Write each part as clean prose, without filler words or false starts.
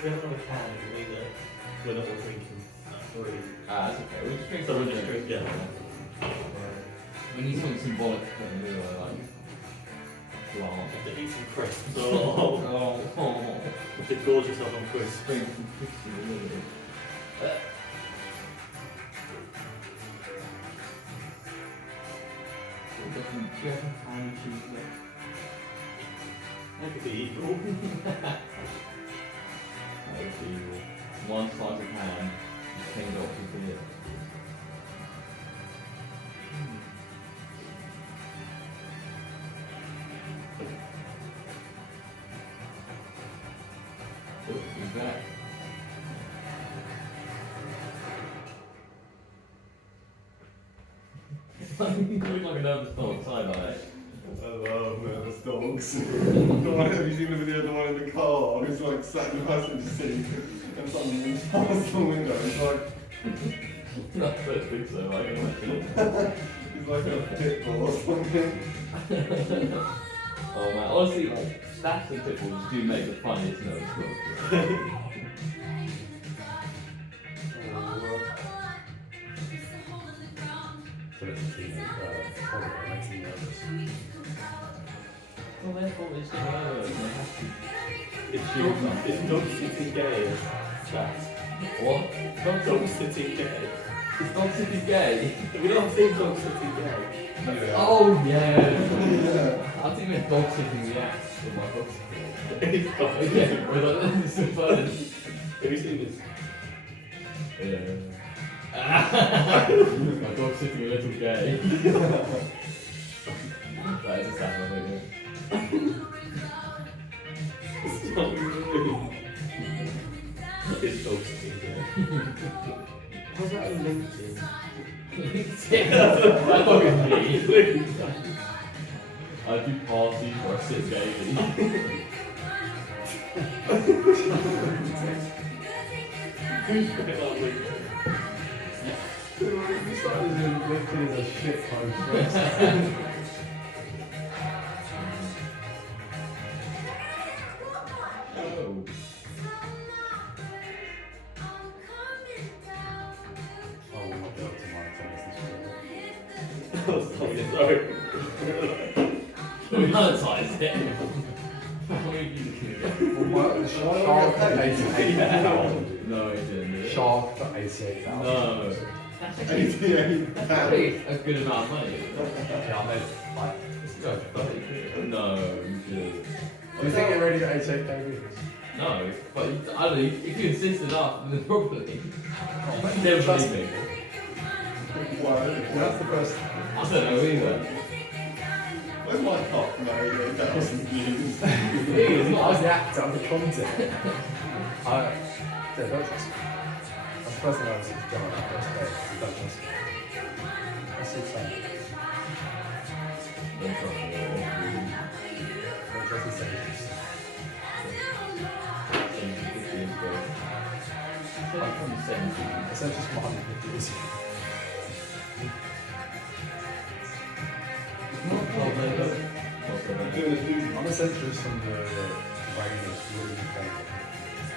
if we have another can, it will mean that we're not all drinking three. That's okay. We'll just drink So we'll just drink, yeah. We need something symbolic to put in the middle, like. Wow. To eat some crisps. Oh. To gorge yourself on crisps. Bring some crisps in the middle. Do you have some tiny cheese left? That could be evil. That would be evil. One slice of ham, 10 drops of beer. Who's that? You look like a nervous dog, side-eye. I love nervous dogs. Have you seen the video of the one in the car? He's like sat in the passenger seat and something moves past the window. He's like, I don't think so, I can imagine it. he's like a pit bull or something. Oh man, honestly, like, staffs and pit bulls do make the funniest nervous dogs. Well, therefore, it's not nervous. It's dog sitting gay. Chat. What? Dog sitting gay. It's dog sitting gay? We don't think dog sitting gay. Yeah. Oh, yeah. Yeah. I think meant dog sitting the ass with my dog sitting. It's dog sitting. Yeah, we're like, this is so funny. Have you seen this? Yeah. My dog's sitting a little gay. That is a sad one, isn't it? Stop moving. It's dog sitting gay. How's that on LinkedIn? That dog is me. I do parties where I sit gaily. Who's put it on LinkedIn? We started doing LinkedIn as a shit post. Oh. Oh, we'll not go up to my tennis this Oh, sorry. We monetize it. What are you looking at? Well, Shark at 88,000. No, it didn't. Shark at 88,000. No. That's actually 88,000. a good amount of money. Yeah, I made like. No, you should. Do you think you're ready at 88k views? No, but I don't know, if you insist enough, then probably. Never Trust believe me. Why? That's the first. I don't know either. Where's my cup from 88,000 views? The thing is, I was the actor, I'm the content. Yeah, don't trust me. That's the first thing I was going on that first day. Don't trust me. That's so funny. Don't trust me. Don't trust the same. I'm from the 70s. I said just 150 years ago. I'm a centrist from the reign of William the Conqueror.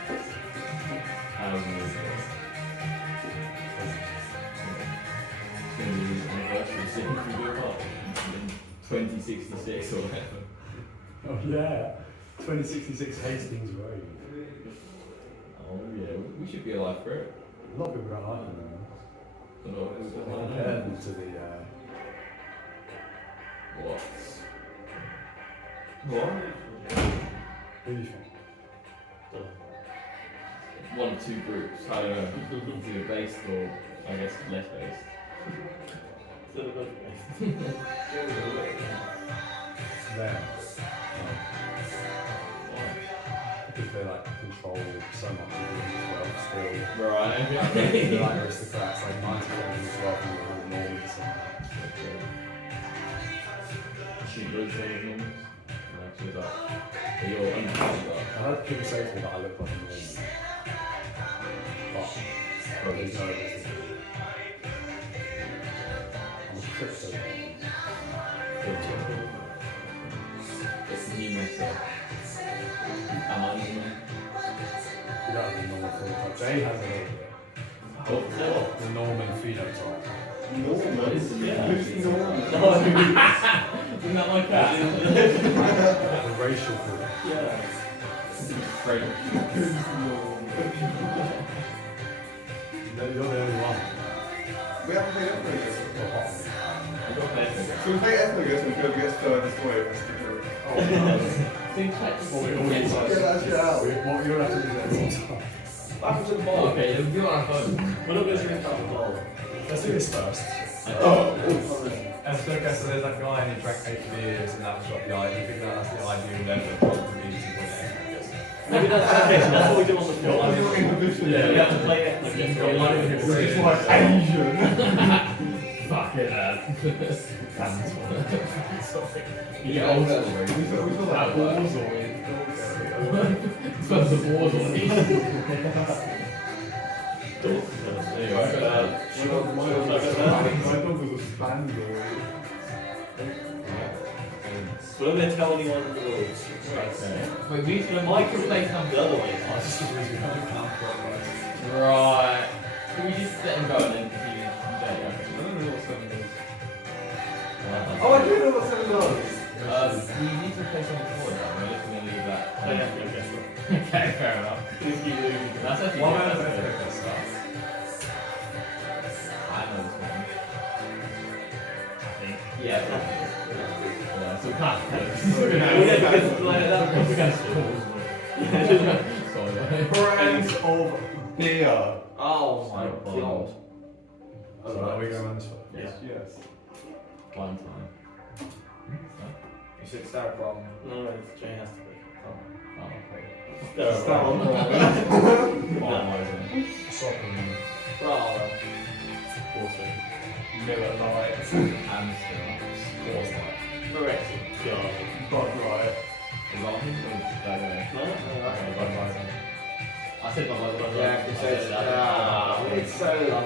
It's going to be his anniversary soon if we do it up. 2066 or whatever. Oh yeah, 2066 Hastings Road. Oh yeah, we should be alive for it. A lot of people don't like them anymore. A lot of people don't like Compared it. to the What? What? who do you think? One or two groups. I don't know. Either based or I guess less based. Instead of both Them. Why? Because they like control so much of the world still. Right. They're like aristocrats, like 90% of the world and they're all percent. Should go to those moments. Actually, that. You're unhappy I heard people say to me that I look like a Norman. But there's no reason. I'm a crypto Norman. It's the new method. Am I human? Who You don't have the normal phenotype. Jay has a little bit. The Norman phenotype. Normal. Yeah. Isn't that my cat? The racial group. Yeah. Great. You're the only one. We haven't played Ethnogus. I've got plenty. So we play Ethnogus and whoever gets furthest away has to do it. Oh, no. Seems like Well, we always Get that shit out. What you'll have to do that sometimes. Back to the ball. Okay, you're on our phone. We're not going to drink out the ball. Let's do this first. And so, okay, so there's that guy and he drank 8 beers and that shot the eye. You think that's the ideal level of probability to win it? Maybe that's okay, so that's what we do on the field. What are your inhibitions? Yeah, We have to play it. You've got one inhibition. It's just like Asian. Fucking hell. Sorry. You get old school. We saw that. Balls or Spends the balls on me. My dog was a spaniel. We're not going to tell anyone the rules. Okay. Wait, we used to Mike can play some the other way. Right. Can we just let him go and then continue? There you I don't know what 7 is. go. Oh, I do know what 7 does. We need to play something forward though. We're just going to leave that. Oh, yeah, okay, so. Okay, fair enough. If you lose, That's actually One good. man That's has good. to start. I know this one. I think. Yeah, definitely. Yeah, so we can't tell it. Yeah, because like that. We can't score. Sorry. Brands of beer. Oh my God. god. So are we going on this one? Yeah. Yes. One time. You should start from. No, it's Jay has to play. Oh, okay. Start on Soccer. Bravo. Also. Miller Lite. Amstel. Scores Light. Correct. God. Bud Light. Long or that way? No, no, Okay, Budweiser. I said Budweiser. Yeah, it says, it's so long.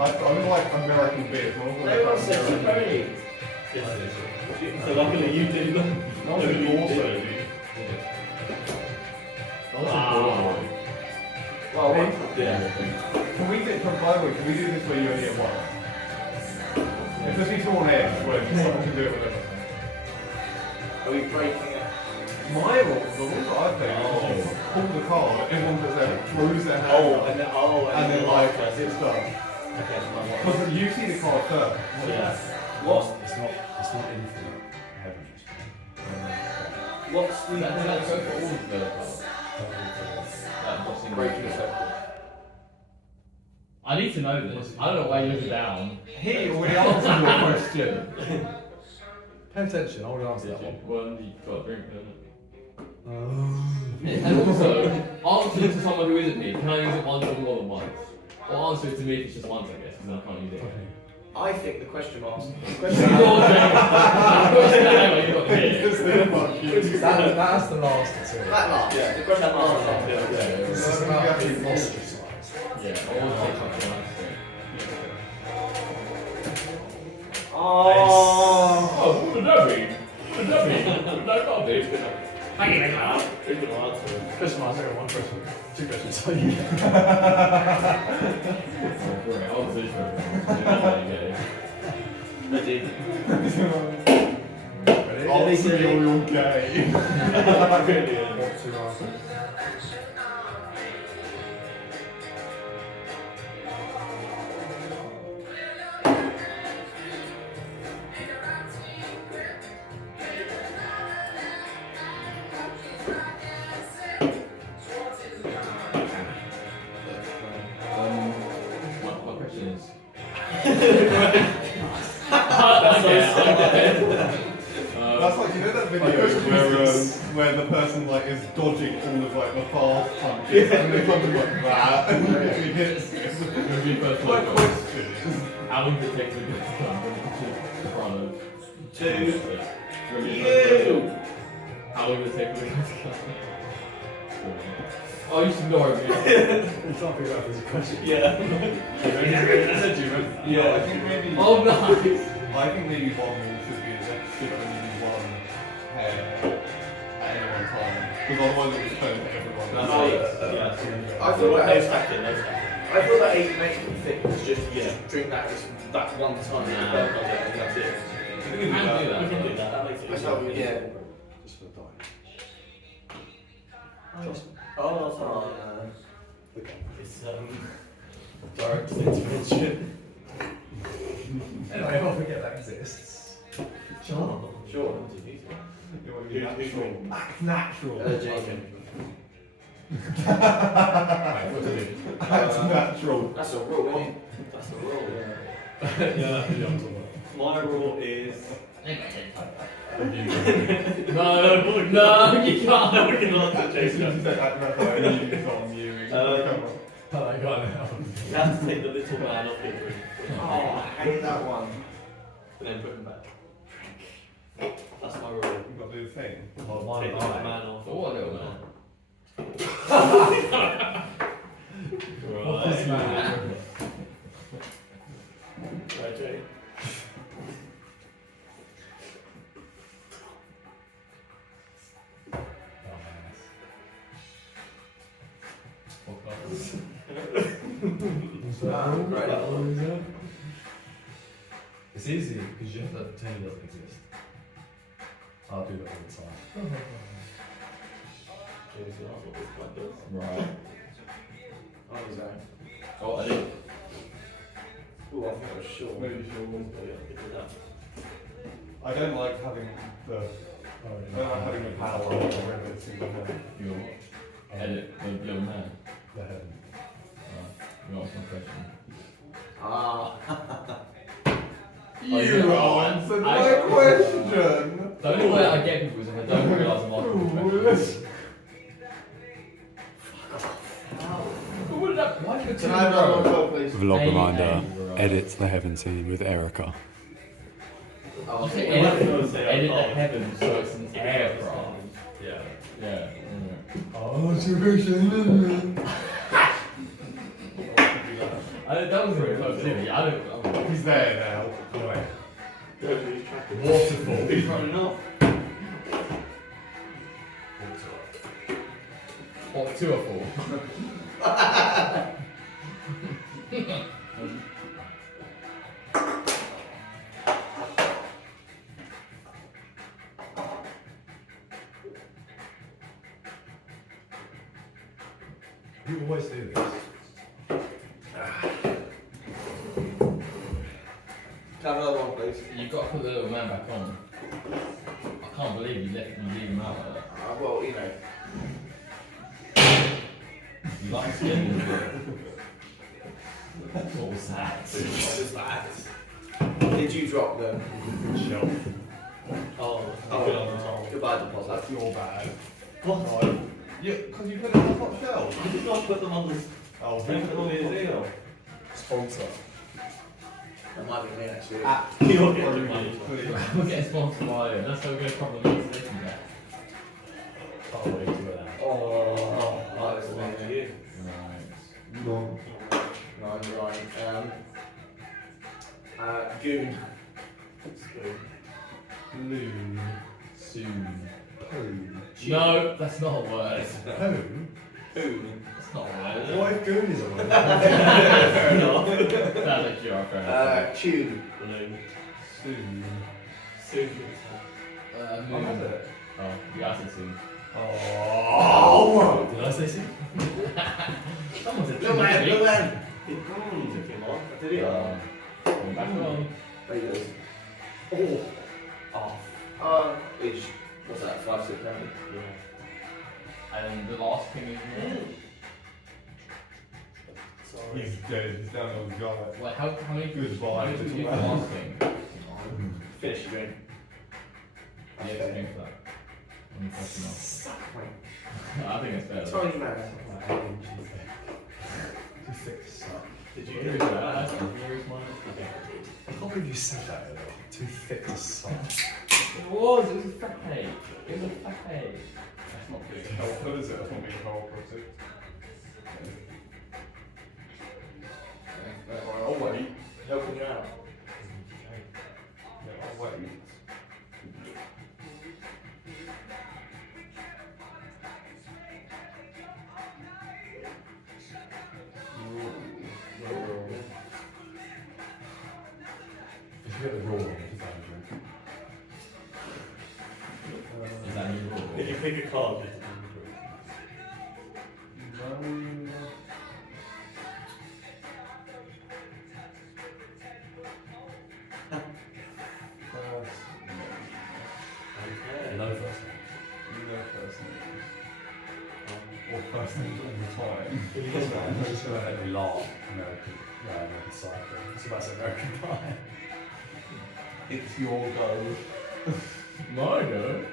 I don't like American beer. No one says the pony. So luckily you do them. No, you also do. Wow. Well, Hey, yeah. Can we do, by the way, can we do this where you only get one? If there's people on edge, where someone can do it with everything. Are we breaking it? My rules, the rules that I think, is you pull the card, everyone that's there throws their hand Oh, up, and then, and then like, it's it's done. okay, Because you see the card first. yeah. What? It's not infinite. Heaven. What's the Does that go for all of the cards? What's in breaking the circle? I need to know this. I don't know why you're looking down. He already answered your question. Pay attention, I will answer that one. Well, you've got a drink, haven't Oh. you? And also, answer it to someone who isn't me. Can I use it once or more than once? Or answer it to me if it's just once, I guess, because I can't use it. I think the question marks. The You're question not marks. That's the last two. That last. Yeah. The question marks. This is about being ostracized. Yeah, I want to take something else. Oh. Oh, would that be? Would that be? Would that not be? Thank you, man. Good answer. Question mark, I got one question. 2 questions. So you. Oh, great. I was sure. Ready? Answer you're gay. Brilliant. What to answer? My question is. That's like, you know that video where the person like is dodging all of like the fast punches and they come to like that and he hits him. My question is, How long does it take to get to come from the front of You. How long does it take for the guy to come? Oh, you should know it. It's not figure out if there's a question. Yeah. yeah, I think maybe Oh, nice. I think maybe one rule should be that should only be one hair at any one time. Because otherwise it was fair to everyone. That's Oh, eight. yeah. Yeah. I thought that No eight, stacking, no stacking. I thought that 8 makes me think was just Yeah. drink that just that one time. Nah. That does it, and that's it. We can do that. We can do that. That makes it That's easier. how we, yeah. Just for the die. Oh, that's fine. It's direct intervention. Anyway, I forget that exists. Sure. Sure. You want to be natural. Act natural. Jason. Right, what to do? Act natural. That's a rule, isn't it? That's a rule. Yeah, that's the answer. My rule is. No, you can't. No, we can answer As Jason. soon as you said act natural, I knew it was on you. Oh, I got it now. You have to take the little man off your drink. Oh, I hate that one. And then put him back. That's my rule. You've got to do the thing. Well, one Take the little eye. man off. Oh, what a little man. What was that? Right, Jay. Right. It's easy because you have to pretend it doesn't exist. I'll do that all the time. James, you ask what this one does. Right. Oh, he's out. Oh, I did. Ooh, I think I was sure. Maybe sure. Oh, yeah, we can do that. I don't like having the. I don't like having the power over it. You're what? Edit the little man. The head. You asked my question. Ah. You You answered my I- question! The only way I get people is if I don't realise I'm asking a question. But what did that? Why did you go Can I have another one, 12, please? Vlog reminder, Right. edit the heaven scene with Erica. Oh, You say I like edit, to say edit I the can't. heavens so it's an aircraft. Yeah. Yeah. Oh, it's your question. That was very close, didn't he? I don't. He's there now. Anyway, Don't lose track of it. waterfall. He's running off. What, 2 or 4? You always do this. Can I have another one, please? You've got to put the little man back on. I can't believe you leave him out like that. Well, you know. You like skin, isn't it? What was that? What is that? Did you drop them? Shelf. Oh, Oh, goodbye deposit. That's your bad. what? No. Yeah, because you put it on the top shelf. You did not put them on the. Oh, Put them on the deal. Sponsor. That might be me, actually. You're getting money. We're getting sponsored by him. That's how we're going to probably make it there. Can't wait to do that. Oh, Oh, that's that's one for amazing. you. Right. Right. Goon. Loon. Soon. Poo. No, that's not a word. Who? Who? That's not a word. What if goon is a word? Fair enough. That's actually our friend. Tune. Balloon. Soon. Soon. Moon. I had it. Oh, you asked it soon. Oh! Did I say so? Someone said Little man, little man. Took him on. Did he? Back on. There he goes. Oh. Off. Age. What's that? 5, 6, 7. Yeah. And the last thing is. Sorry. He's dead. He's down on the guy. Wait, how many? Goodbye, How many did you little get the man. last thing? Finish your drink. Yeah, it's drink for that. I'm pressing off. I think it's better. Tiny man. Too thick to suck. Did you Where do is that? that? Where is mine? I can't believe you said that earlier. Too thick to suck. It was a fat cake. It was a fat cake. That's not being helpful, is it? That's not being cooperative. I'll wait. Helping you out. Yeah, I'll wait. get the rule wrong if you don't drink. Is that your rule? If you pick a card, just No first name. Or first name all the time. I'm just going to let me laugh. American Psycho. It's about American Pie. It's your go. No, no.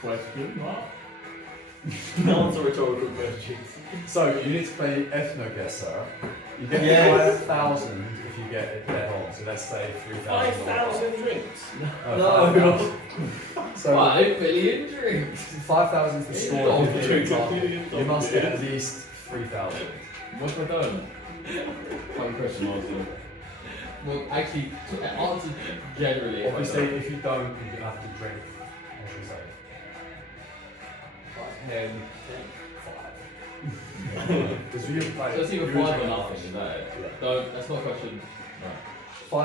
Question mark. answer rhetorical questions. So you need to play ethno guesser. You get Yes. 5,000 if you get it dead on. So let's say 3,000. 5,000 drinks? No. 5,000. So 5 million drinks. 5,000 is the score. Oh, If you do true. it, you must get at least 3,000. What's my done? One question also. Well, actually, to answer generally. Obviously, if you don't, you have to drink. What should we say? 10, 5. Because you play. So it's either you 5 or drink nothing, is that it? Yeah. Don't, that's not a question. Right.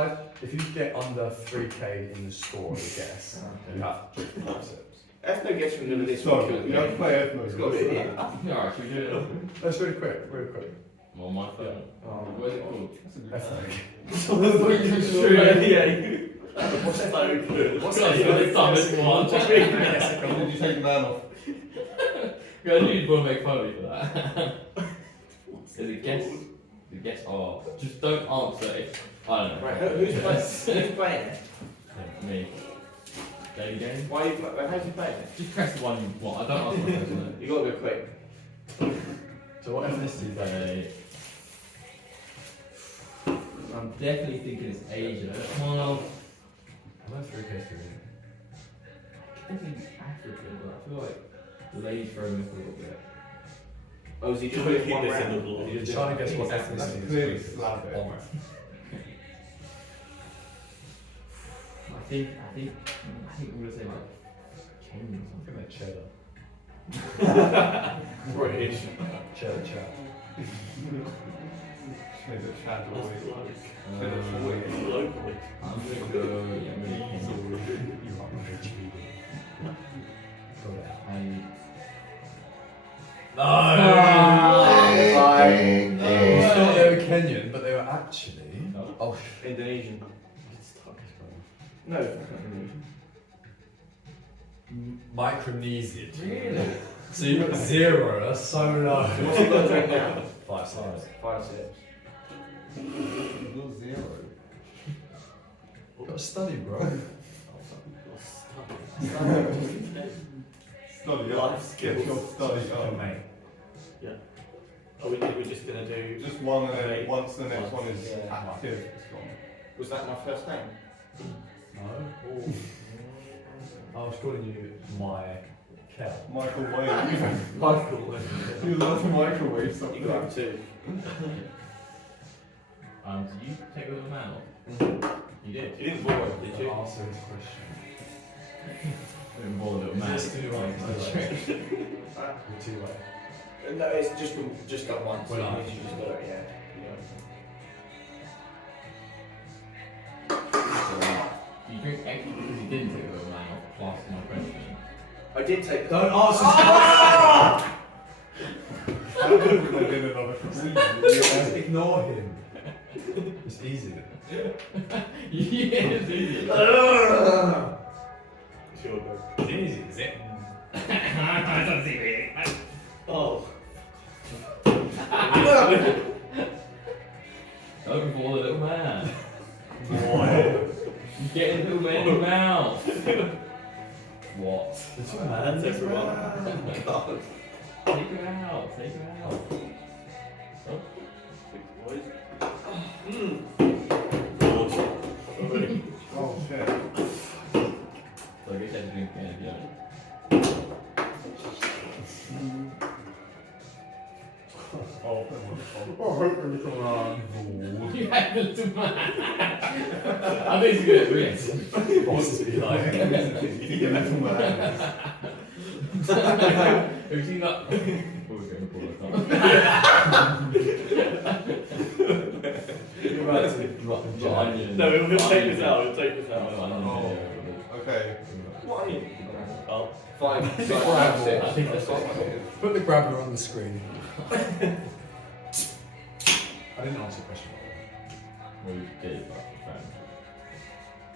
5. If you get under 3k in the score, you guess. You have to drink 5 sips. Ethno gets from none of this. So, you have to play ethno. It's got to be it. Yeah, alright, should we do it? That's really quick. Really quick. Well, my phone. What is it called? Ethnic. What's so good? What's that? The dumbest one. When did you take the man off? I knew you'd want to make fun of me for that. Is it guess? The guess? Oh, just don't answer if. I don't know. Right, who's playing it? Me. Game game? Why are you how's you playing it? Just press the one you want. I don't ask my question. You gotta go quick. So what ethnicity is that? I'm definitely thinking it's Asian. Well, I went 3k through. I think it's African, but I feel like the ladies throw me off a little bit. Oh, is he Just just put putting keep one this in round? the law. You're trying to guess what That's ethnicity clearly is. Slavic. I think I'm gonna say like Kenyan or I something. think they're cheddar. British. Cheddar chat. Maybe a Chad That's boy. like locally. I'm gonna go. Yeah, maybe You are rich people. No! It's not they were Kenyan, but they were actually. No. Oh, Indonesian. No, it's not Indonesian. Micronesian. Really? So you got 0. That's so low. What's he got to drink now? 5 sips. 5 sips. You're 0. Got to study, bro. Study up. Life Get skills. your study Oh, up. mate. We're just gonna do. Just one and then Okay. once the next one is Yeah. active, it's gone. Was that my first name? No. I was calling you my Kel. Microwave. Michael. You love to microwave You something. got him too. Did you take the man off? You did. You didn't bore him, did you? Answer this question. I didn't bore the little man. Is this two way? Two way. No, it's just got one. So Well, you just got it, yeah. You drink extra because you didn't take the little man off, plus my question. I did take. Don't answer How good would they been another Just ignore him. It's easy. Yeah, it's easy. Sure, bro. It's easy, is it? Oh. Open for the little man. Boy. You get in the little man's mouth. What? The two That's everyone. God. Take her out. Take her out. Oh. Boys. Oh shit. So I guess I have to drink again if you don't. Oh, You had the little man. I'm basically good at risk. bosses be like. you little man. Have you seen that? Oh, we're going to pull it up. You're about to drop The onion. No, we'll take onion this out. We'll take this out. onion Oh. video. Okay. What onion? Oh. 5, 6, I think that's it. Put the grabber on the screen. I didn't answer the question. Well, you did, but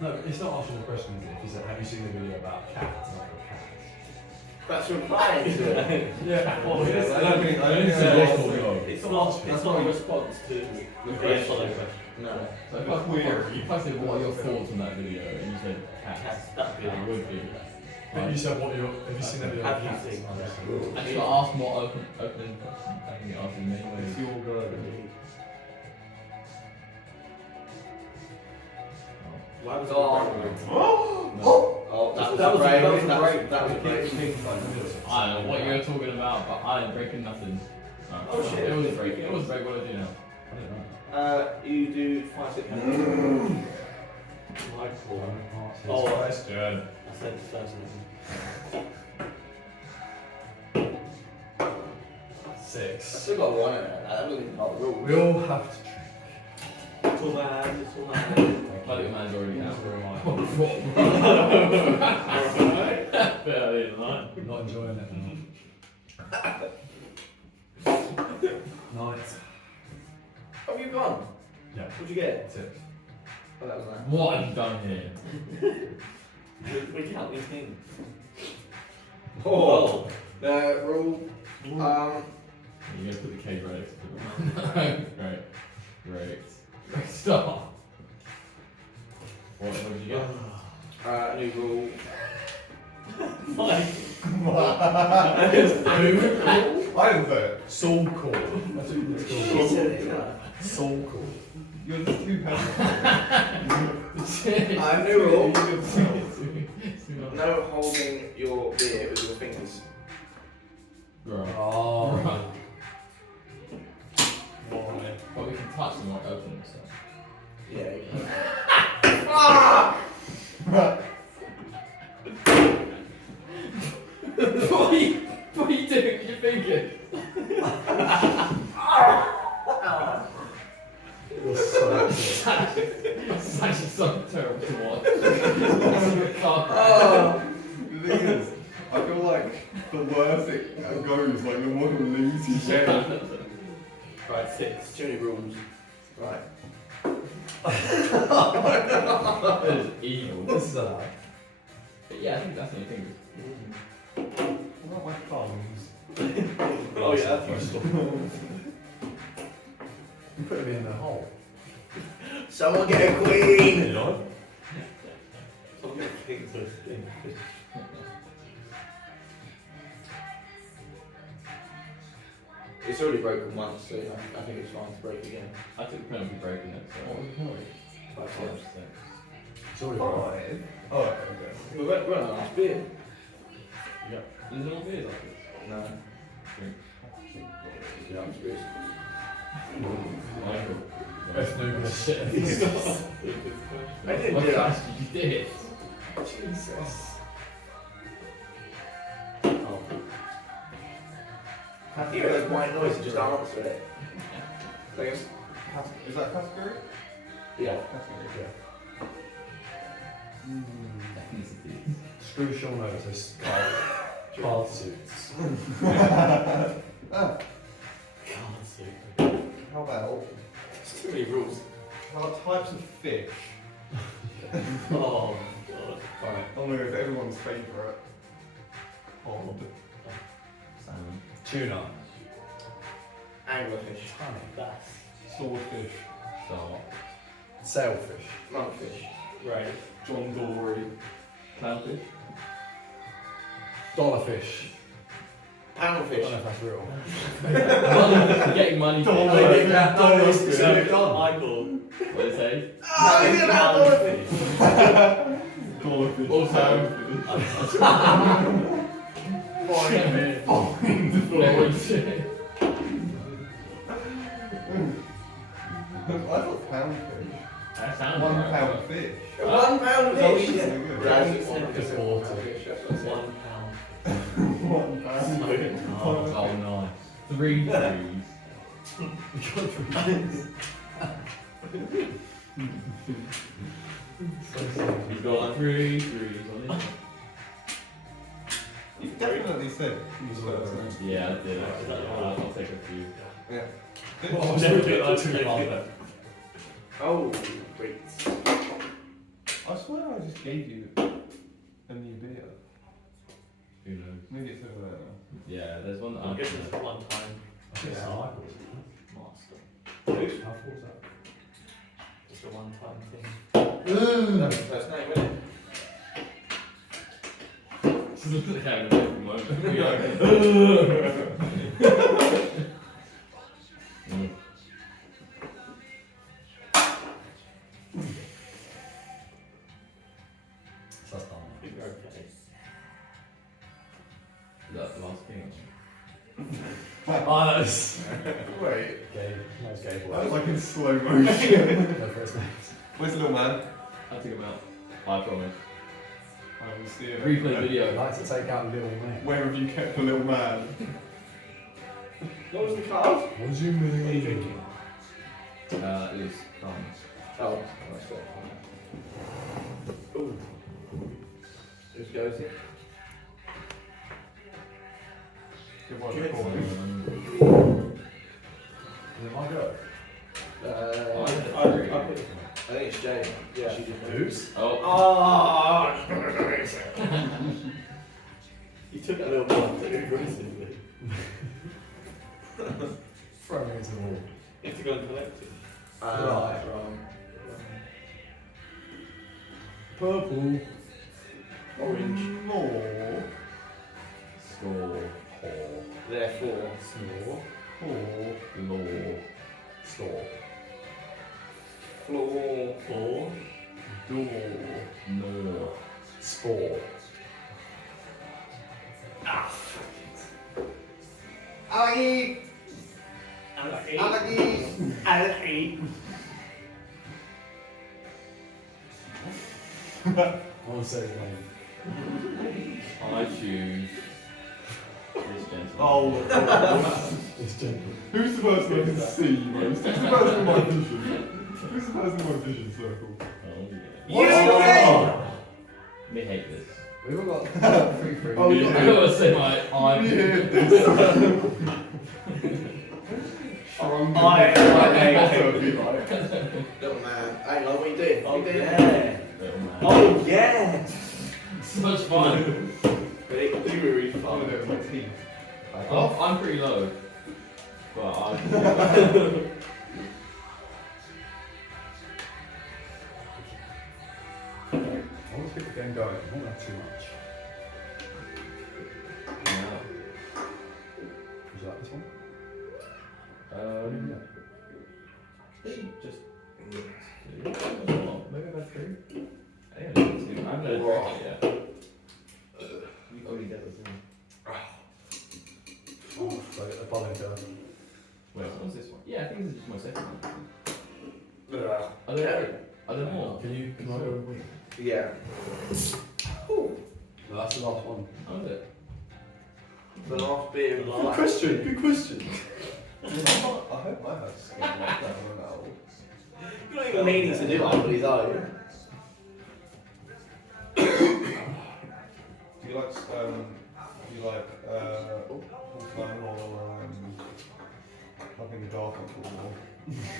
No, it's not answering the question, is it? If you said, have you seen the video about cats? Not the cats. That's replying to it. Yeah. Well, I it's, don't think I don't think It's I yes asked or it. no. it's not a response to the yes or no question. No. So if I said, what are your thoughts on that video, and you said cats, Cats, that'd be it would be. But you said, have you seen the video Have about you cats? seen Oh, this? yeah. Actually, I asked more opening questions. I think it asked in many ways. It's your go. Why was Oh. that was that was great. that was great. I don't know what you're talking about, but I ain't breaking nothing. No. Oh, shit. It was a break. It was a break. What do I do now? I don't know. You do 5, 6, 7. Michael. Oh, Oh, question. I said the first one. 6. I still got 1 in it. That wasn't even part of the rule. We all have to drink. Little man, little man. My little man's already out. Where am I? Better than mine. I'm not enjoying it. Ninth. Have you gone? Yeah. What'd you get? That's it. Oh, that was nice. What have you done here? We count these things. Oh. The rule. You're gonna put the cake right next to the Great. Stop. What did you get? A new rule. Mike. I didn't say it. Soul core. That's what it's He called. said it, yeah. Soul core. You're just too happy. A new rule. No holding your beer with your fingers. Right. Oh. But we can touch them, not open them, so. Yeah. What are you doing with your fingers? You're so good. It's actually so terrible to watch. The thing is, I feel like the worse it goes, like the more you lose your share. Right, 6. Too many rules. Right. That is evil. This is allowed. But yeah, I think that's the only thing. What about my thumbs? Oh, yeah, that's useful. You put them in the hole. Someone get a queen! You know? Something like things are in. It's already broken once, so I think it's fine to break again. I took the penalty breaking it, so. What was the point? That's Yeah, it. It's already right. Oh, okay. We're on the last beer. There's no beers like this. No. Yeah. I'm serious. Michael. Best movie shit. I didn't What do that. else did you did? Jesus. Even those white noises, just answer it. Thanks. Is that category? Yeah. Category, Screw Sean over to card suits. Can't see. How about It's too many rules. types of fish? Oh, God. Alright, I'm gonna go for everyone's favourite. Cod. Salmon. Tuna. Anglerfish. Bass. Swordfish. Shark. Sailfish. Monkfish. Right. John Dory. Clownfish. Dollarfish. I don't know Poundfish. if that's real. Getting money for Dollar. it. Dollarfish. Michael. What did it say? Ah, look at that dollarfish. Dollarfish. Also, I thought poundfish. that sounds 1 right. pound fish. 1 pound That's fish. all Yeah. you Yeah, I think said. one Just fish, water. one fish, that's what I said. 1 pound. 1 pound. Oh, nice. 3 threes. He's got like 3 threes on his. You definitely said his first name. Yeah, I did. I'll take a few. Yeah. Oh, never get that too long. Oh, wait. I swear I just gave you a new beer. Who knows? Maybe it's over there now. Yeah, there's one that I I'm guess it's one time. Yeah, I like it. master. How full is that? Just a one time thing. That's the first name, isn't it? This is the kind of different moment. We are. That's done. I think you're okay. Is that the last king? Oh, that's. Wait, Gabe. No, it's Gabe. that was like in slow motion. No first names. Where's the little man? I took him out. I promise. I will see him. Replay I'd video. like to take out little man. Where have you kept the little man? What was the card? What do you What are you mean? drinking? It was crumbs. Oh, that's what. Ooh. Whose go is it? Give one Give it a call. Is it my go? I think it's Jane. Yeah, she did. Who's? Oh. Oh! You took a little bit too aggressively. Throw me into the wall. You have to go and collect it. Right. Purple. Orange. More. Score. Therefore. Snore. Law. Store. Floor. Four. Door. No. Spore. Allie! Allie. Allie! Allie. I want to say his name. I choose this gentleman. Oh, It's gentle. who's the person I can see most? Who's the person in my vision? Who's the person in my vision circle? Oh, yeah. You again! Me hate this. We've all got 3-3. Oh, I yeah. gotta say my I'm. You hear this? Shrunk I turkey like. Little man. Hang on, what are you doing? What Oh are you doing? yeah. Little man. Oh yeah. So much fun. Ready? Do we read I'm gonna do it with my teeth. Oh, I'm pretty low. But I. I want to keep the game going. I won't have too much. Yeah. Would you like this one? Yeah. Just. Maybe about 3. I think I did 2. I haven't had a drink yet. You already did this, didn't Oh, so I get the bottom go. you? Wait, what was this one? Yeah, I think this is just my second one. Ugh. Are there more? Can I go with me? Yeah. No, that's the last one. Oh, is it? The last beer. The of last- life. Good question. I hope I had skin like that when I was. You're not even meaning to do that, but he's out. Do you like Wolfman or fucking Garfunkel or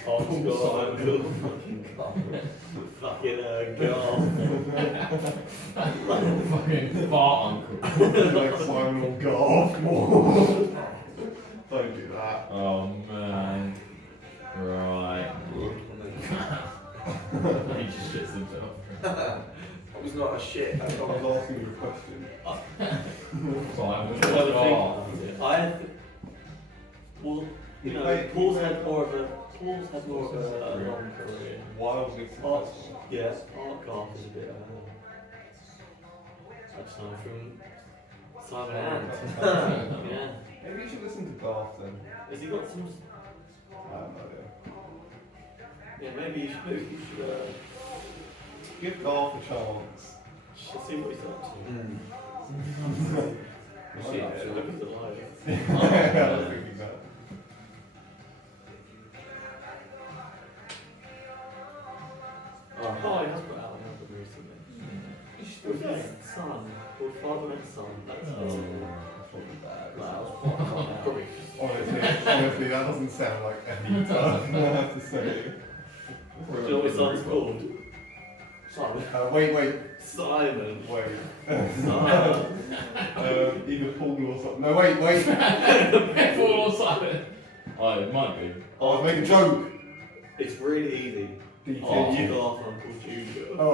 Oh god. Fucking god. Fucking god. Fucking fart uncle. do you like Simon or Garth more? Don't do that. Oh man. Right. He just shits himself. That was not a shit. I was asking you a question. Simon. Well, the Oh. thing, I had, well, you know, Paul's had more of a long career. Wildly Art, successful. yeah, Art Garth is a bit, that's not from Simon and. Yeah. Maybe you should listen to Garth then. Has he got some, I have no idea. yeah, maybe you should, Give Garth a chance. see what he's up to. See, Yeah, look at the live. I was thinking that. rather than sun. That's Oh, that's probably bad. Probably. Honestly, that doesn't sound like a heater. I have to say. Do you know what sun's called? Simon. Wait. Simon. Wait. Simon. Either Paul or something. No, wait. Paul or Simon? Oh, it might be. I'll make a joke. It's really easy. DT. You laugh Uncle Junior. Oh,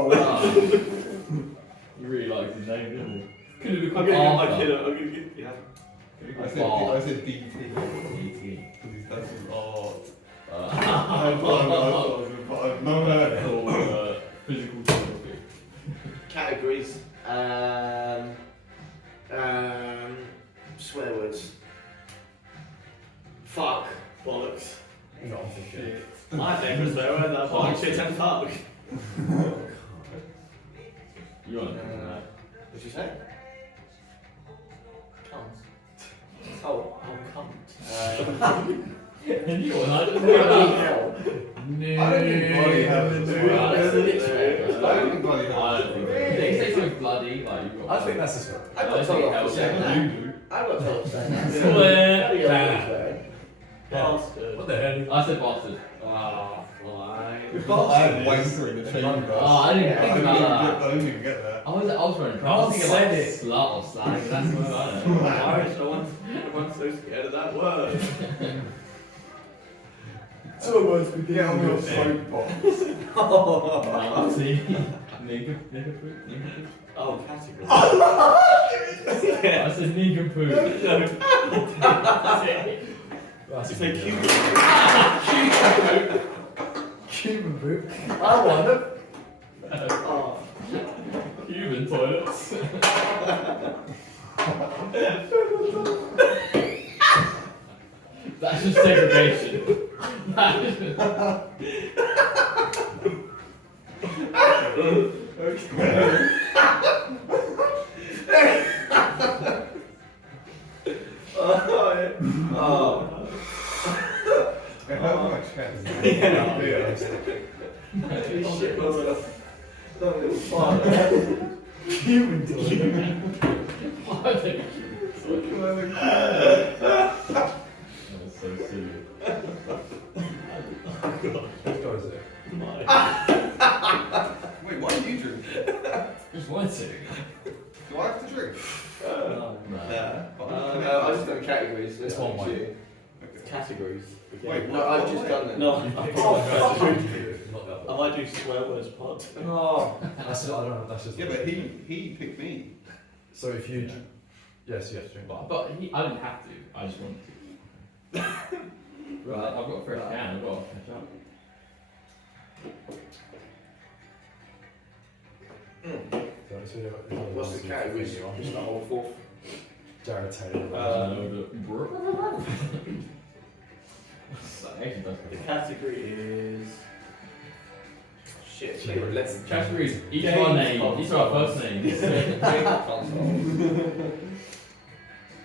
You really liked his name, didn't you? Could have been I'm called gonna Arthur. give my kid yeah. I said DT. DT. Because he's done some art. Uh, I've not heard it. Or physical therapy. Categories. Swear words. Fuck. Bollocks. Not for shit. My favourite swear word are bollocks, shit and fuck. You want to know that? What'd you say? Cunt. Oh. cunt. And you want to Hell. No. I don't think bloody hell is a swear. Right, That's it. I don't think bloody hell I is don't a think swear. so. They say something bloody, like you've got. I think that's a swear. I I got think told hell off for saying that. You do. I got told off for saying that. Swear. Swear. Bastard. What the hell? I said bastard. Ah, fine. If I had wanker in the chamber. Oh, I didn't think about that. I didn't even get that. I was running. No one said it. Slut or slag. That's what I know. Irish, everyone's so scared of that word. Get on your soapbox. See, nigga poop. Oh, category. I said nigga poop. That's You say cute. Cuban poop. I want it. Oh. Human toilets. That's just segregation. Oh. It hurt my chest. Yeah. Cuban toilet. That's so silly. Which door is it? Wait, why do you drink? Just wanted to. Do I have to drink? No. No, I've just done categories. It's one way. Okay. Categories. Wait, No, I've just done them. No. Not the I other. might do swear words part. Oh. That's just, I don't know. That's just. Yeah, but he picked me. So if you, yes, you have to drink. But I didn't have to. I just wanted to. Right, I've got a fresh can. I've got to catch up. What's the categories? Just the whole fourth. Jared Taylor. The category is. Shit, let's. Categories. Each Games of our names. console. Each of our first names.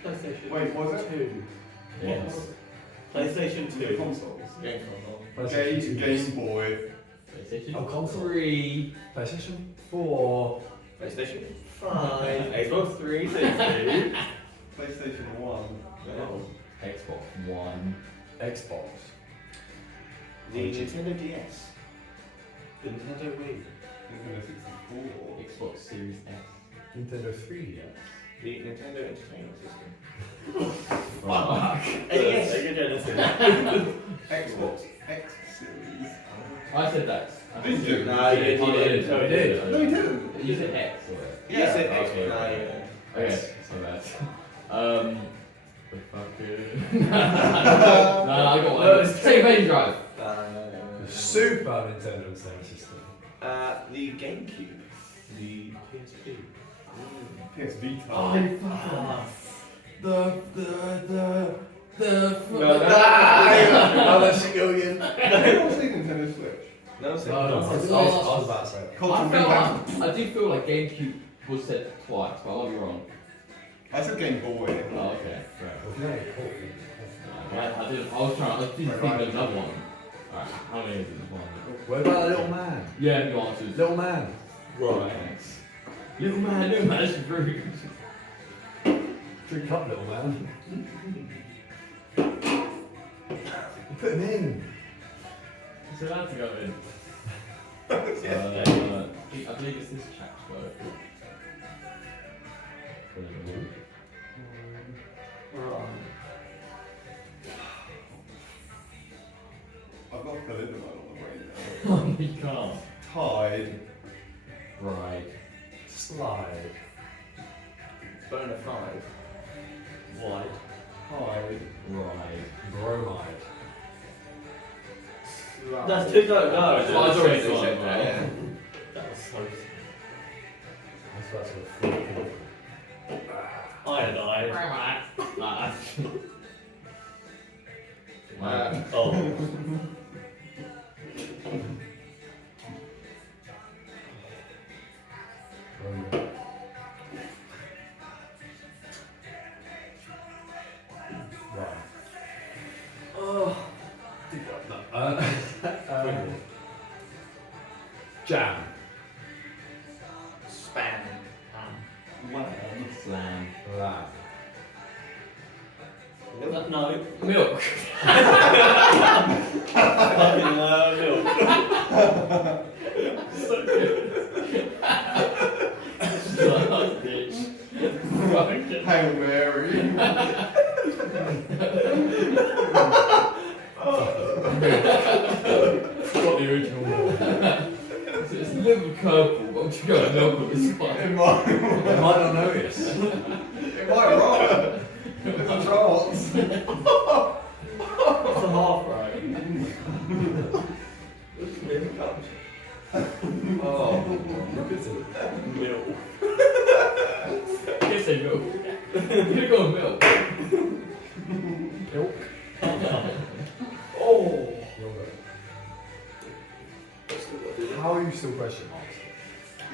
PlayStation. Wait, was it? 2. Yes. PlayStation 2. Consoles. Game console. PlayStation 2. Game Boy. PlayStation Oh, console. 3. PlayStation 4. PlayStation. 5. Xbox 360. PlayStation 1. Oh. Xbox One. Xbox. The Nintendo DS. The Nintendo Wii. Nintendo 64. Xbox Series S. Nintendo 3DS. The Nintendo Entertainment System. Fuck. NES. Sega Genesis. Xbox X Series. I said that. Did you? No, you didn't. Oh, You didn't. No, You did. No, he didn't. You said X or what? You said X. Okay. No, yeah. Okay, so bad. The fucking. No, I got one. Sega Mega Drive. Super Nintendo Entertainment System. The GameCube. The PSP. PS Vita. Oh, fuck. The. No, let's go again. I don't say Nintendo Switch. No, it's No, no, I was about to say it. Culture I do feel like GameCube was said twice, but I might be wrong. I said Game Boy. Oh, okay. Right. No, cool. Right, I was thinking of another one. Alright, how many is it? One. What about the little man? Yeah, you answered. Little man. Right. Little man, that's rude. Drink up, little man. Put him in. It's allowed to go in. I believe it's this chap's go. I've got to fill in the one on the brain Oh, you can't. now. Tide. Right. Slide. Bona fide. Wide. Tide. Right. Bromide. That's two, no. I was already said that. Yeah. That was so. That's what sort of floor. Iodide. Oh. Right. Oh. Jam. Span. Slam. Lamb. No. Milk. Fucking milk. So good. Fucking. Hail Mary. Forgot the original milk. It's a little curveball, but I'm just going to milk with this one. It might You might not notice. roll. It's a chance. It's a half right. Oh. Milk. You say milk. You're going to go with milk. Milk. Oh. Yogurt. How are you still question marks?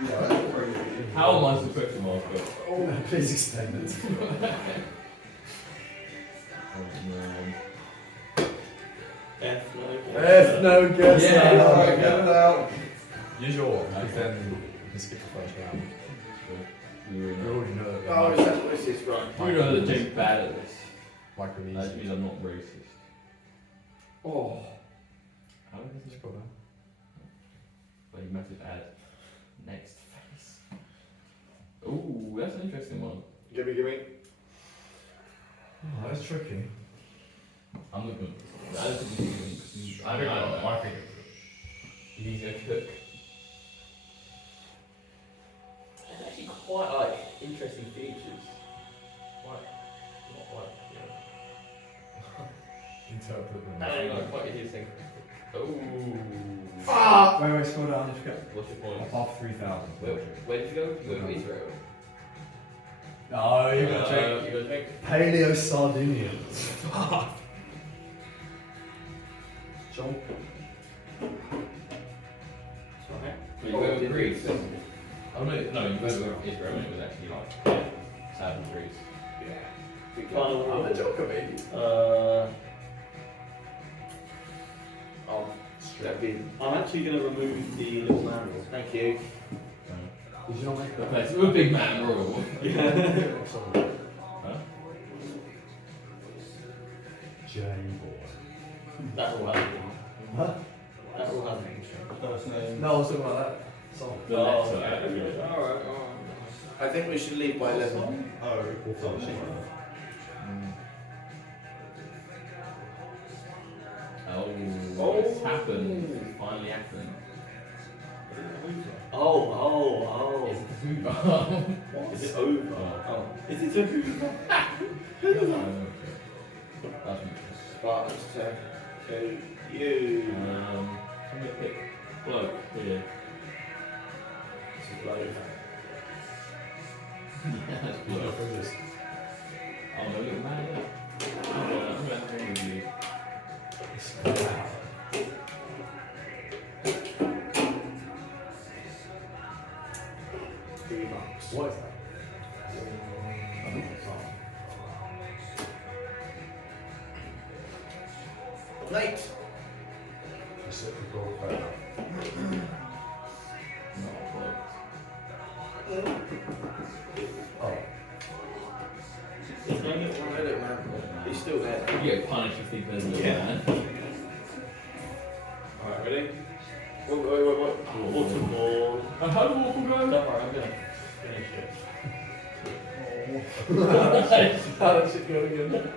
Yeah, that's crazy. How am I the question mark? Oh, please explain it. F no. F no guess. Yeah. Alright, get it out. Use your one, because then we can skip the first round. You already know that. Oh, is that what this is? Right. You know that James bad at this. That Micronesia. means I'm not racist. Oh. How is this called? Very massive ad. Next face. Ooh, that's an interesting one. Gimme. Oh, that's tricky. I'm looking. I don't think I don't know. I think he's a cook. It's actually quite like interesting features. Quite. Not quite. Yeah. Interpret them. Hang on, quite interesting. Ooh. Fuck! Wait, scroll down. Just get What's your point? above 3,000. Where did you go? You go to Israel. No, you got to check. You got to check. Paleo Sardinians. John. Sorry. You go to Greece. Oh no, you go to Israel and it was actually like southern Greece. Yeah. Final I'm a joker, baby. Oh, that'd be. I'm actually going to remove the little man rule. Thank you. Did you not make that? Okay, so we're a big man rule. Sorry. Huh? J-boy. That all hasn't been. Huh? That all hasn't been. First name. No, I was talking about that song. The Oh, letter. okay. Alright. I think we should leave by 11. Oh, Oh, it's happened. It's finally happened. Oh. It's Hoover. Is it over? Oh. Is it a Hoover? That's interesting. But to you. I'm gonna pick bloke here. It's a bloke. That's bloke. Oh, no little man. Yeah. I'm gonna hang with you. $3. What is that? Late. Reciprocal fair. Not bloke. Oh. running it. I don't know, man. He's still there. You get punished if he does it. Yeah. Alright, ready? What? Water ball. And how do waffle go? Don't worry, I'm gonna finish it. How does it go again?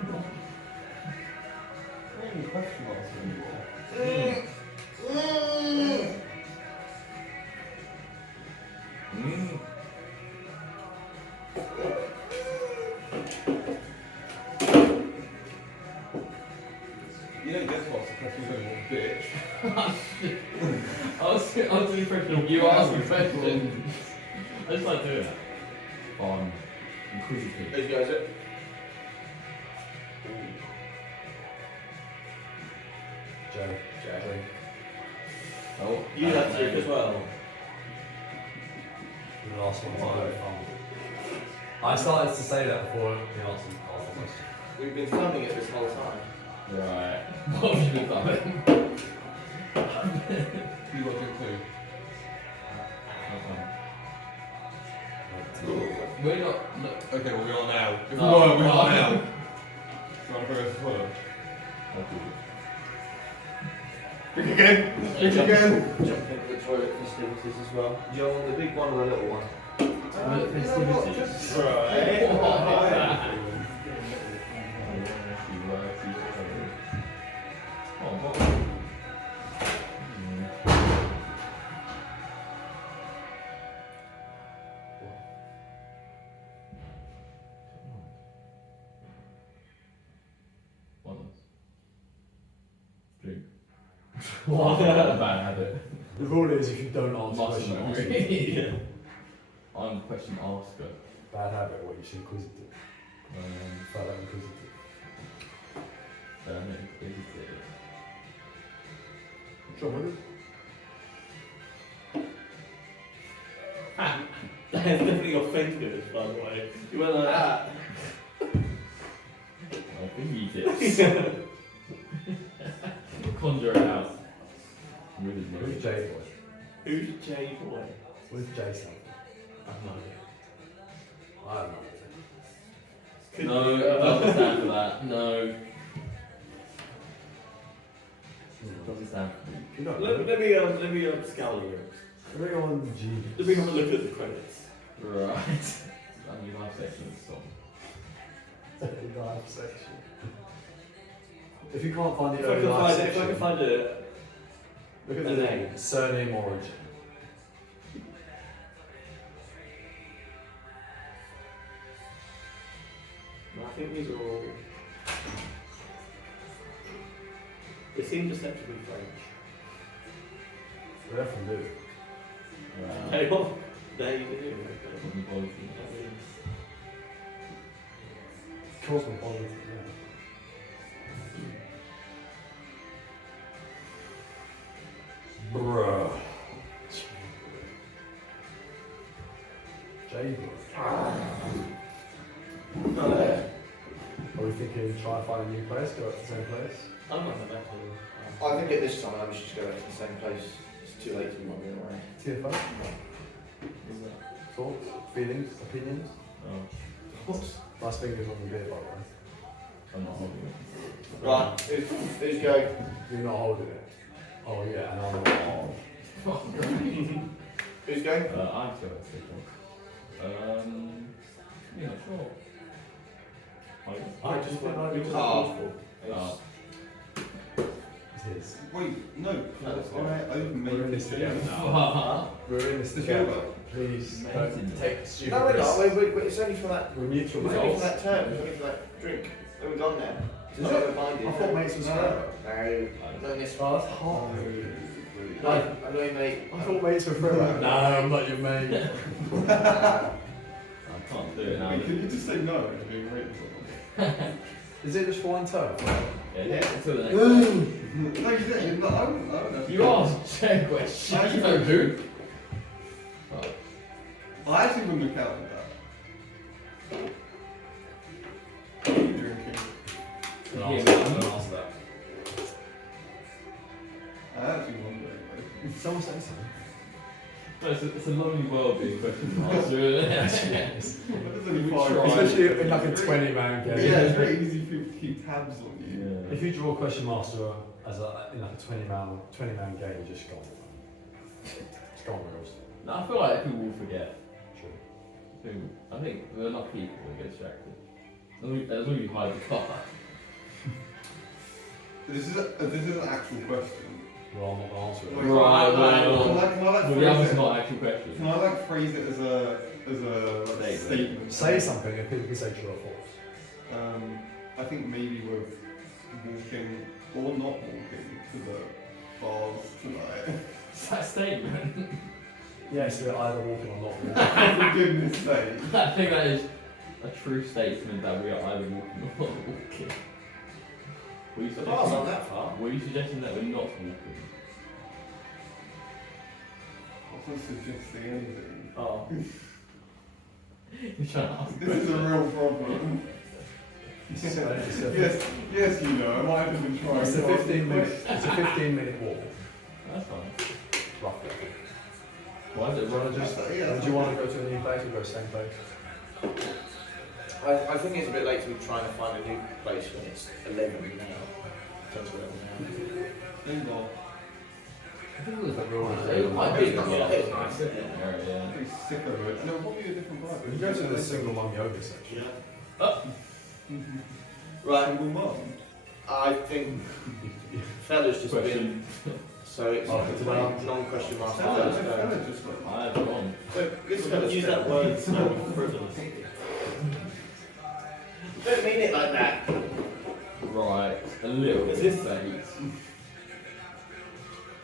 Any question marks anymore? You don't get to ask the questions anymore, bitch. I was the impression of you asking questions. I just like doing that. Inquisitive. Who's goes it? Jay. Oh, You have to as well. The last one's on the phone. I started to say that before the answer the question. We've been filming it this whole time. Right. What have you been doing? You got your clue. We're not. No. Okay, well we are now. If we No, were, we no. are now. Do you want to progress as well? Drink again! Drink again! Jump into the toilet festivities as well. Do you want the big one or the little one? Festivities. Right. Oh, what? Drink. What? Bad habit. The rule is if you don't answer the Muscle question, answer memory. it. Yeah. I'm question asker. Bad habit, what you should inquisitive. Further inquisitive. Inquisitive. Sure, what is That's definitely your fingers, by the way. You went like that. I think he did. Conjure it out. Really Who's good. Jay boy? Who's Jay Boy? Where's Jay something? I've no idea. I don't know. Could No, be, I don't stand for that. No. Doesn't stand for me. You don't Let me scour the rooms. Bring on G. Let me have a look at the credits. Right. Only live section of the song. Live section. If you can't find the If I early can live find it, section, if I can find a look at a the name. surname origin. I think these are all. They seem deceptively French. They're from Lou. Right. They are. They do. Cosmopolitan. Cosmopolitan, yeah. Bruh. J-Boy. No, there. Are we thinking try and find a new place, go back to the same place? I don't know about that. I think at this time we should just go back to the same place. It's too late to be wandering around. TFO? Thoughts? Feelings? Opinions? Oh, Nice fingers on the beer, by the way. I'm not holding it. Right, who's going? You're not holding it. Oh yeah, and I'm not. Who's going? I'm still at this one. Yeah, sure. I just think like just- Oh. Oh. It's his. Wait, no. No, it's I even We're in made this this together video. now. We're in this The together. filmer. Please don't take stupid No, we're not. risks. Wait, it's only for that. We're mutual It's only for mates. that term. It's only for that drink. Are we gone now? It's not ever binding. I thought mates was forever. No, I'm doing this. Oh, that's hot. No, I'm doing mate. I thought mates were forever. No, I'm not your mate. I can't do it now. Wait, can you just say no to being raped or something? Is it just for one term? Yeah, until the next No, you didn't. No, I don't know. You asked Jay a question. You know who? Oh. I actually wouldn't have counted that. What are you drinking? No, Yeah, I'm but- gonna answer that. I actually wonder anyway. Someone say something. No, it's a lovely world being question and answer, isn't it? Yes. There's only We five try. Especially in like a 20-man game. Yeah, it's very easy for people to keep tabs on you. Yeah. If you draw Question Master as in like a 20-man game, you're just gone. It's gone rules. No, I feel like people will forget. True. I think there are enough people that get distracted. As long as you hide the car. This is an actual question. Well, I'm not going to answer it. Like, Right, Can I well, like well, phrase that was it? not an actual question. Can I like phrase it as a like, statement? Say something and people can say true or false. I think maybe we're walking or not walking to the bars tonight. Is that a statement? Yes, we're either walking or not walking. For goodness sake. I think that is a true statement that we are either walking or not walking. Were you The bars aren't suggesting, that far. were you suggesting that we're not walking? I wasn't suggesting anything. Oh. You're trying to ask This is a real problem. Yes, you know, I might have been trying. It's a to ask 15-minute walk, That's fine. roughly. Why is it Do you want to just? Yeah, Do you want to go to a new place or go to the same place? I think it's a bit late to be trying to find a new place when it's 11 now. Turns to 11 now. Bingo. I think it was like real It might be Yeah. a Yeah. yeah. I'm pretty sick of it. And it'll probably be a different vibe. We can go to the single mum yoga section. Right, Single mum. I think fella's just been, Question. so it's Oh, it's about- non-question mark. Fella Fella's going. just went. I have gone. So, good Don't fella's use that going. word so frivolously. Don't mean it like that. Right. A little Is bit this- late.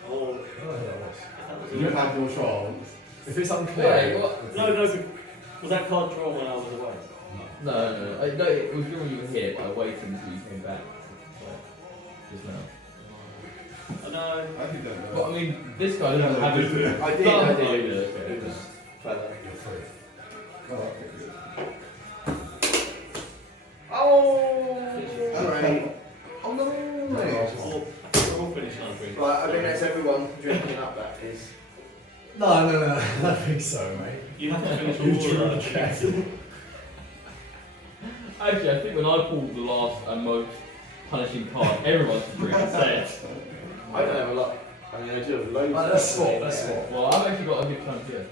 Oh, I don't know who that was. You had your chance. If it's unclear. Wait, what? no, was that card drawn when I was away? No, it was when you were here, but I waited until you came back. Just now. Oh, no. I actually don't know. But I mean, this guy doesn't have Is it. it? I did, No, I no, did. no, It okay. was fella. You're free. Oh, okay, good. Oh! Alright. Oh no! Well, I think we're all finished on drink. Right, I think that's everyone drinking up that is. No, I don't think so, mate. You have to finish all of that. Actually, I think when I pulled the last and most punishing card, everyone's drink set. I don't have a lot. I mean, I do have loads. Let's swap, let's swap. Well, I've actually got a good chance here.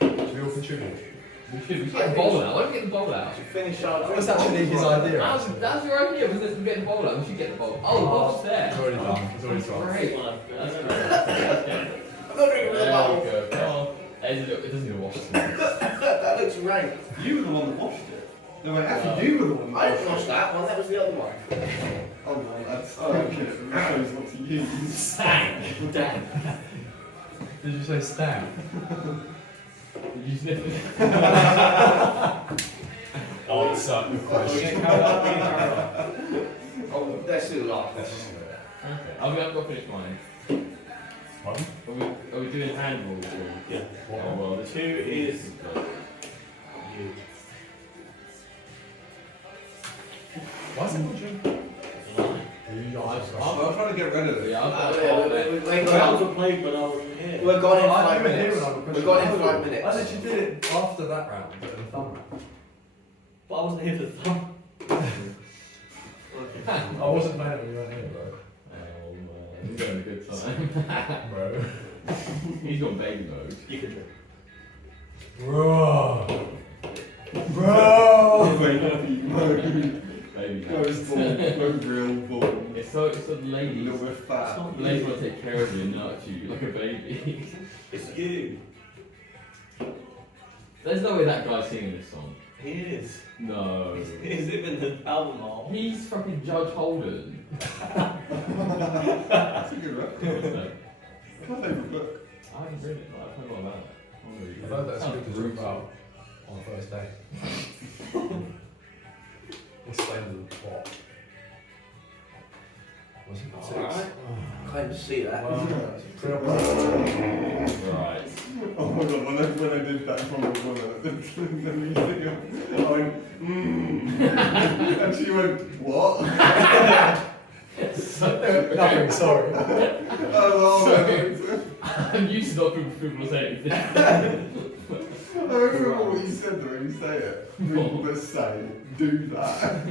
Should we all contribute? We should get the bowl out. Why don't we get the bowl out? To finish our That was actually his idea. actually. That's your idea, wasn't it? To get the bowl out. We should get the bowl. Oh, the bowl's there. It's already done. It's already done. Great. That's great. That's good. I'm not drinking with a There bottle. we go. Come on. It doesn't even wash the That looks rank. You were the one that washed it. No, wait, actually, you were the one that I washed didn't it. wash that one, that was the other one. Oh, well, that's okay. It shows what to use. Stank. Damn. Did you say stamp? Did you sniff it? Oh, it's a question. Oh, let's do the last one. Okay. I've got to finish mine. Pardon? Are we doing hand rules? Or? Yeah. Oh, well, this Two is you. Why is it called drink? I'm trying to get rid of it. Yeah, I've got I wasn't played when I wasn't here. We're gone in I 5 didn't hear minutes. when I was We're gone in 5 minutes. I said you did it after that round, the thumb round. But I wasn't here for the thumb. I wasn't playing it when you weren't here, bro. Oh man, he's having a good time. Bro. He's got baby mode. You can drink. Bro. Bro. Baby Ghost ball, mode. no real ball. It's so A ladies. little bit fat. The ladies want to take care of you and nurture you like a baby. It's you. There's no way that guy's singing this song. He is. No. Is it in the album art? He's fucking Judge Holden. That's a good record. What's that? It's my favourite book. I haven't read it. No, I've heard a lot about it. I'll read it. I thought that's Sounds good to talk brutal. about on the first day. Explain the plot. Was it six? Alright. Can't even see that. Well, Right. Oh my god, when I did that from the music, I went, and she went, what? Nothing, sorry. Oh, I'm used to not people say anything. I remember what you said though when you say it. People that say, do that.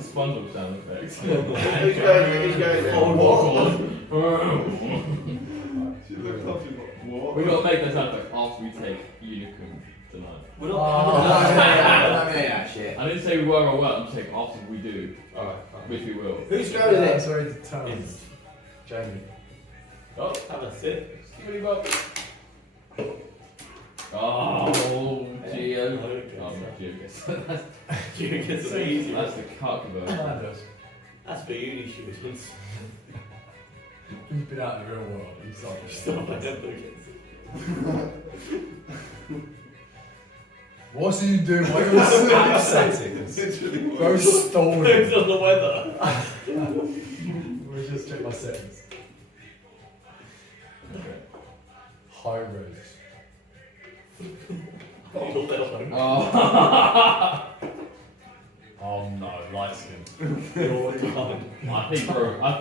SpongeBob sound effects. Who's going there? She looks up, she's like, what? We gotta make that sound effect after we take Unicum tonight. We're No, not. that shit. I didn't say we were or weren't, I'm saying after we do, Alright. which we will. Who's going there? That's already determined. Jamie. Oh, have a sip. Skibbity bop. Oh, Geo. I don't Oh, get not Geo gets You get so easy. That's the cuck version. That's for uni students. You've been out in the real world. You start. Stop my advocates. What's he doing? Why are you snap settings? Literally. Bro, stolen. Depends on the weather. We'll just check my settings. Okay. High res. You'll never know. Oh. Oh no, light skin. All the time. I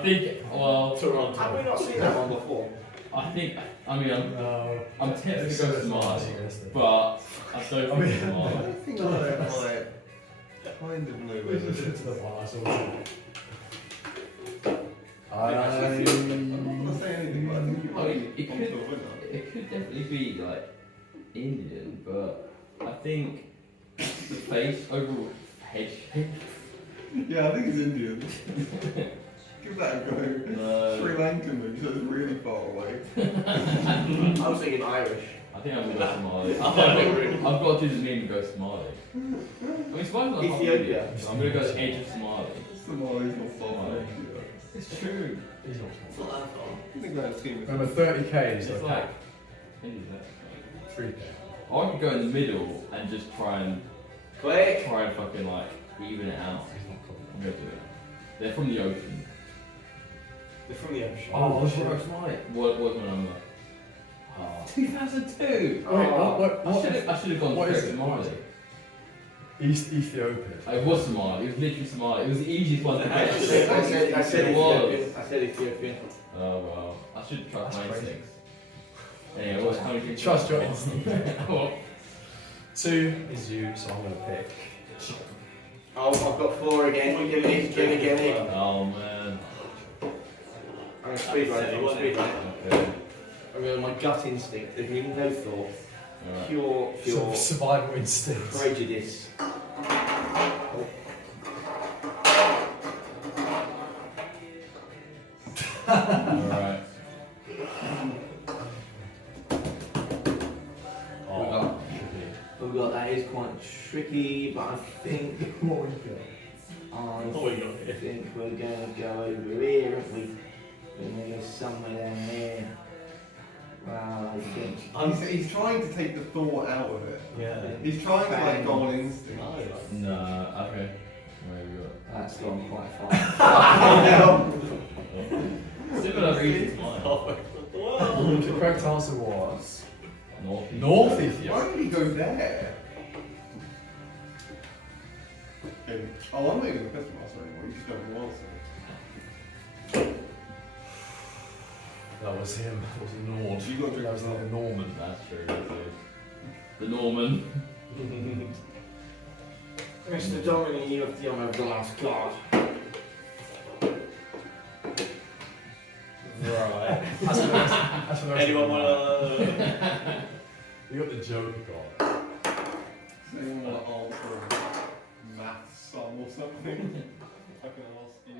think, well, Toronto. Have we not seen that one before? I mean, No. I'm tempted to go smart, but I don't I think mean- it's I smart. think I kind of know where Which is this to the is. bar, so I'm not saying anything, but I think you I mean, might it come to a winner. It could definitely be like Indian, but I think the face overall head shape. Yeah, I think it's Indian. Give that a go. No. Sri Lankan, but you said it's really far away. I was thinking Irish. I think I'm gonna go Somali. I agree. I've got to do the meme and go Somali. I mean, Somali's not Ethiopia. Ethiopia. So I'm gonna go the edge of Somali. Somali's not far away. It's true. He's not It's not that far. I think that scheme is. Remember, 30k is It's like like, maybe that. 3k. Or I could go in the middle and just try and Quick! fucking like even it out. He's not cool. I'm gonna do it. They're from the ocean. They're from the ocean. Oh, what's shit. your Somali? What was my number? 2002. Wait, what? I should have gone what is straight it? Somali. Ethiopia. It was Somali. It was literally Somali. It was the easiest one to I get. said It Ethiopian. was. I said Ethiopian. Oh well. I should trust That's my crazy. instincts. Anyway, what's coming? Trust your instinct. What? 2 is you, so I'm gonna pick. Oh, I've got 4 again. Gimme. Oh man. I'm going to speed run it. Okay. I'm going with my gut instinct. There's been no thought. Alright. Pure Survival instinct. prejudice. Alright. Oh, We've got that is quite tricky, but I think what we got? What we got here? think we're going to go over here, aren't we? We're going to go somewhere down here. Well, I think. He's trying to take the thought out of it. Yeah. He's trying to like go on instinct. Nah, okay. Where have we got? That's gone quite far. Similar reasons. Halfway across the world. The correct answer was North. North Why Ethiopia. did he go there? Okay. Oh, I'm not even the question master anymore. You just don't want to. That was him. That was a Nord. You got to drink That was as well. the Norman. That's true. That's it. The Norman. Mr. Dominic, you have the honour of the last card. Right. That's the rest. That's the rest. Anyone want to? You got the Joker card. Does anyone want to answer a math sum or something? I can ask you.